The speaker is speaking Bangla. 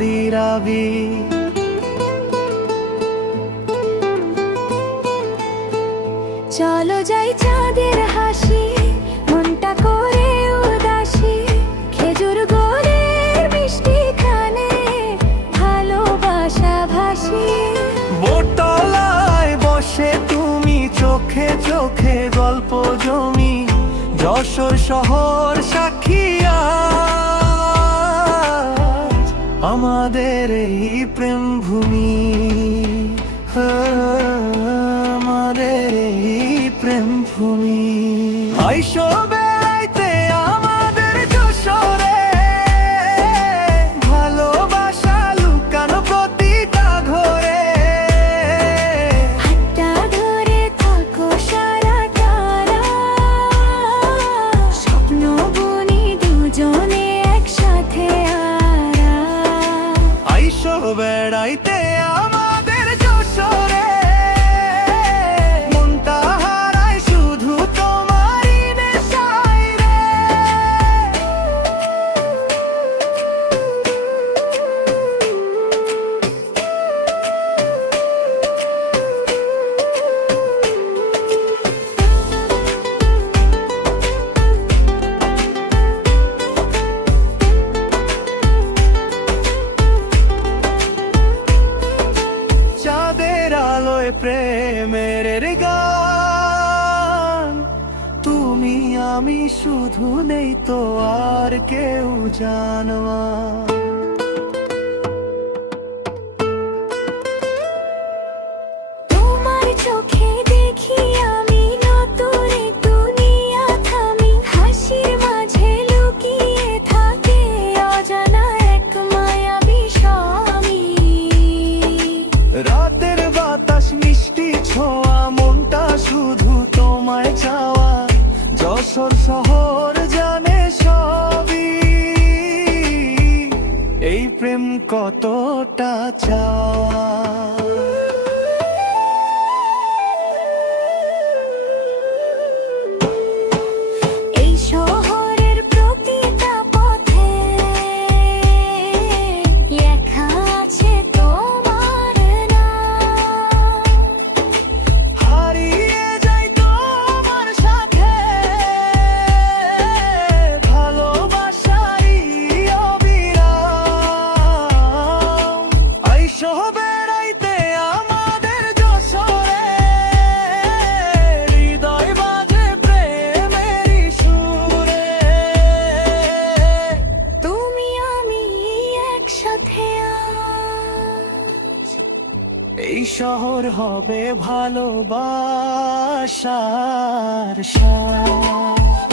নারীর আবির। চলো যাই চাঁদের হাসি, মনটা করে উদাসী, খেজুর গোলের মিষ্টি খানে ভালোবাসা ভাসি। বোতলায় বসে তুমি চোখে চোখে গল্প জমি, যশোর শহর সাক্ষী আজ আমাদের এই প্রেম ভূমি, আমাদের এই প্রেম ভূমি। আইসো বেড়াইতে আমাদের যশোরে, ভালোবাসা লুকানো প্রতিটা ঘরে। হাতটা ধরে থাকো সারাটা রাত, স্বপ্ন বুনি দুজনে একসাথে আইসো বেড়াইতে আমাদের যশোরে, মনটা হারায় শুধু তোমারই নেশায় রে। চাঁদের আলোয় প্রেমের গান, তুমি আমি শুধু, নেই তো আর কেউ জানবা। তোমার চোখে দেখি আমি নতুন দুনিয়া থামি, হাসির মাঝে লুকিয়ে থাকে অজানা এক মায়াবী স্বামী। রাতের বাতাস মিষ্টি ছোঁয়া, মনটা শুধু তোমায় চাওয়া, যশোর শহর জানে সবই, এই প্রেম কতটা চাওয়া। এই শহরের প্রতিটা পথে লেখা আছে তোমার নাম। হারিয়ে যাই তোমার সাথে, ভালোবাসাই অবিরাম। আইসো বেড়াইতে আমাদের যশোরে, হৃদয় বাজে প্রেমেরই সুরে। তুমি আমি একসাথে আজ, এই শহর হবে ভালোবাসার সাথ।